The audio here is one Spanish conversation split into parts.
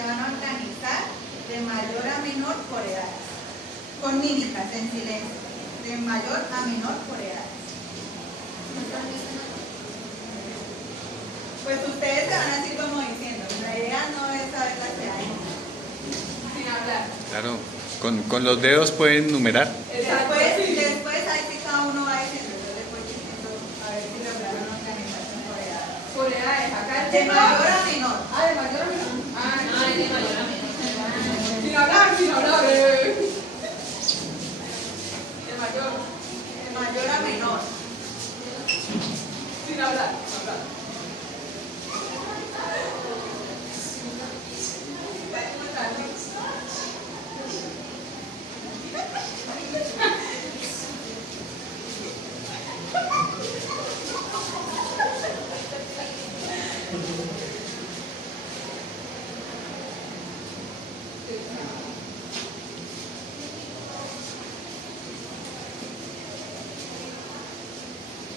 se van a organizar de mayor a menor por edades. Con mímicas, en silencio. De mayor a menor por edades. Pues ustedes se van a ir como diciendo, la idea no es saber la que hay, sin hablar. Claro, con los dedos pueden numerar. Después ahí sí cada uno va diciendo, yo les voy diciendo a ver si lograron organizarse por edades. Por edades, acá el De tema. mayor a menor. Ah, de mayor a menor. Ah, de mayor a menor. sin hablar, sin hablar. De mayor. De mayor a menor. Sin hablar, sin hablar.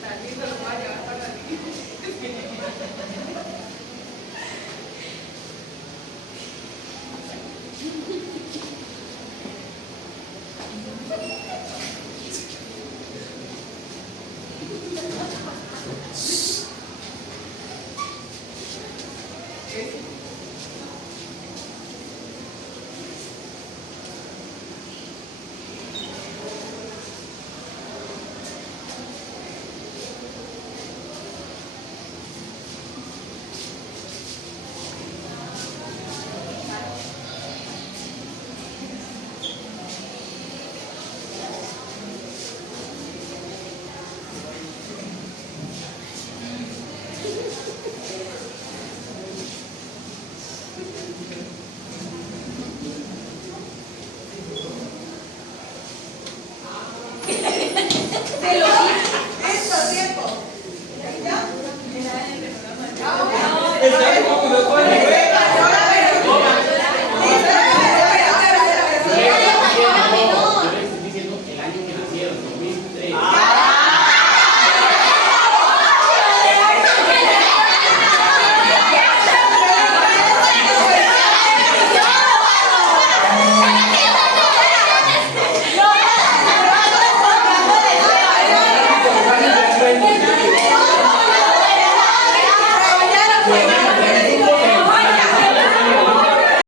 Tranquilo, lo voy a llevar para ti. Se lo